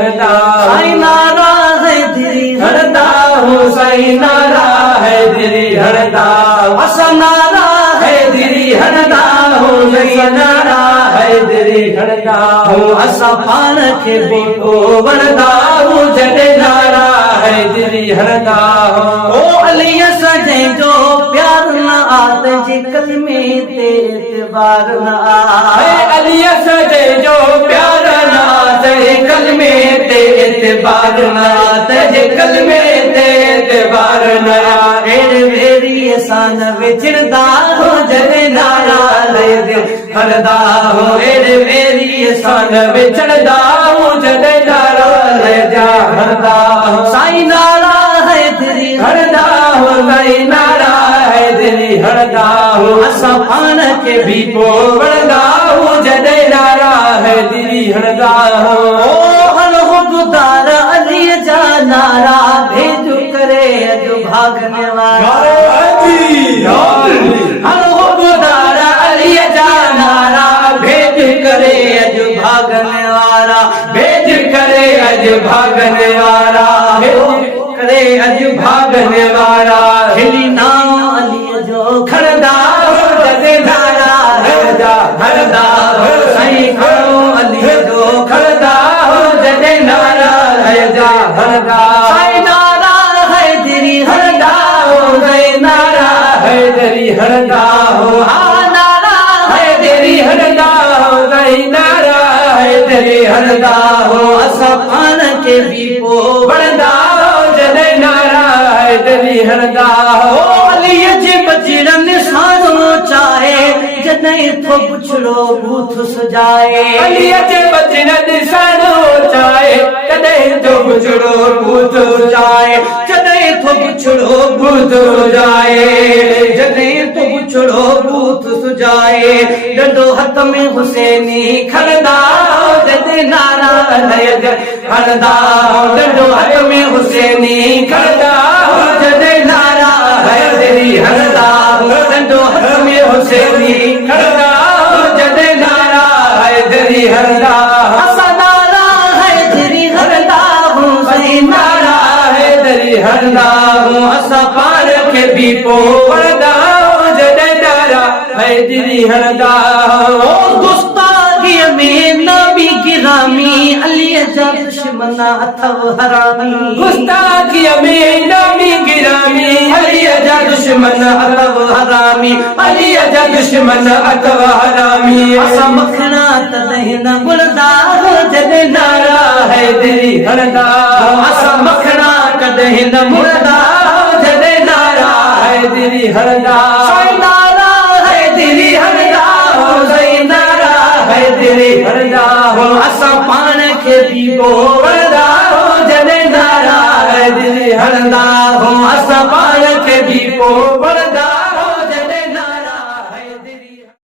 साईं नारा है दिरी हरदा हो, साईं नारा है दिरी हरदा, असा नारा है दिरी हरदा हो, साईं नारा है दिरी हरदा हो, असा पान खे बोको वरदा हो, जॾे नारा है दिरी हरदा हो। ओ अली सजे जो प्यार न आत जी कलमे ते एतबार न आए, अली सजे जो प्यार न आत कलमे ते एतबार न आत कलमे ते एतबार न आए, वेरी सान विचड़दा हो जॾे नारा है हरदा हो, वेरी सान विचड़दा हो जॾे नारा जा हरदा हो, साईं नारा है दिरी हरदा हो, साईं नारा है दिरी हरदा हो, असा पान के भी पो वरदा हो जॾे नारा है दिरी हरदा हो। ओ हलो गुदार अली जा नारा भेजो करे अजो भागने वाला, हलो गुदार अली जा नारा भेज करे अजो भागने वाला, भेज करे अज भागने वाला, करे अज भागने वाला, हिली नाम अली जो खड़दा हो जॾे नारा हरदा हरदा हो, साईं खड़ो अली जो खड़दा हो जॾे नारा हरदा हरदा, साईं नारा है दिरी हरदा हो, साईं नारा है दिरी हरदा हो, हा नारा है दिरी हरदा हो, साईं नारा है दिरी हरदा हो, असा पान के भी पो वरदा जॾे नारा है दिरी हरदा हो। अली जे बचड़न निशानो चाहे जॾहिं थो पुछड़ो बूथ सजाए, अली जे बचड़न निशानो चाहे जॾहिं थो पुछड़ो बूथ सजाए, जॾहिं थो पुछड़ो बूथ सजाए, जॾहिं थो पुछड़ो बूथ सजाए, डंडो हथ में हुसैनी खड़दा जॾे नारा हरदा, डंडो हथ में हुसैनी खड़दा जॾे नारा है दिरी हरदा, डंडो हथ में हुसैनी खड़दा जॾे नारा है दिरी हरदा, असा नारा है दिरी हरदा हो, साईं नारा है दिरी हरदा हो, असा पार के भी पो वरदा जॾे नारा है दिरी हरदा हो। गुस्ताखी में नबी गिरामी अली जा दुश्मन अथव हरामी, गुस्ताखी में नबी गिरामी अली जा दुश्मन अथव हरामी, अली जा दुश्मन अथव हरामी, असा मखना तॾहिं न मुर्दा हो जॾे नारा है दिरी हरदा, असा मखना कॾहिं न मुर्दा जॾे नारा है दिरी हरदा, साईं नारा है दिरी हरदा हो, साईं नारा है दिरी हरदा हो, असा पान के भी पो वरदा हो जॾे नारा है दिरी हरदा हो, असा पान के भी पो वरदा।